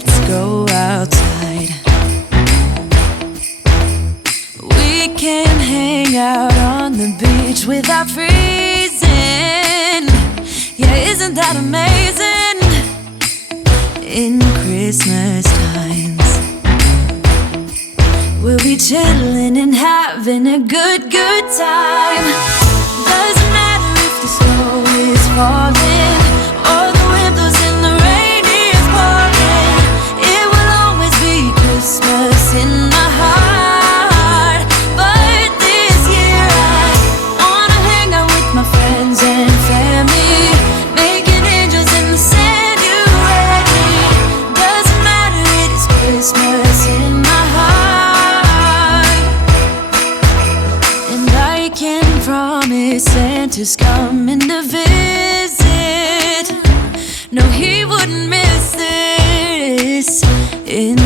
let's go outside. We can hang out on the beach without freezing. Yeah, isn't that amazing? In Christmas times, we'll be chilling and having a good time. Doesn't matter if the snow is falling or the wind blows and the rain is pouring. It will always be Christmas in my heart. But this year I wanna hang out with my friends and family, making angels in the sand. You ready? Doesn't matter, it is Christmas in my heart. And I can promise Santa's coming to visit. No, he wouldn't miss this. In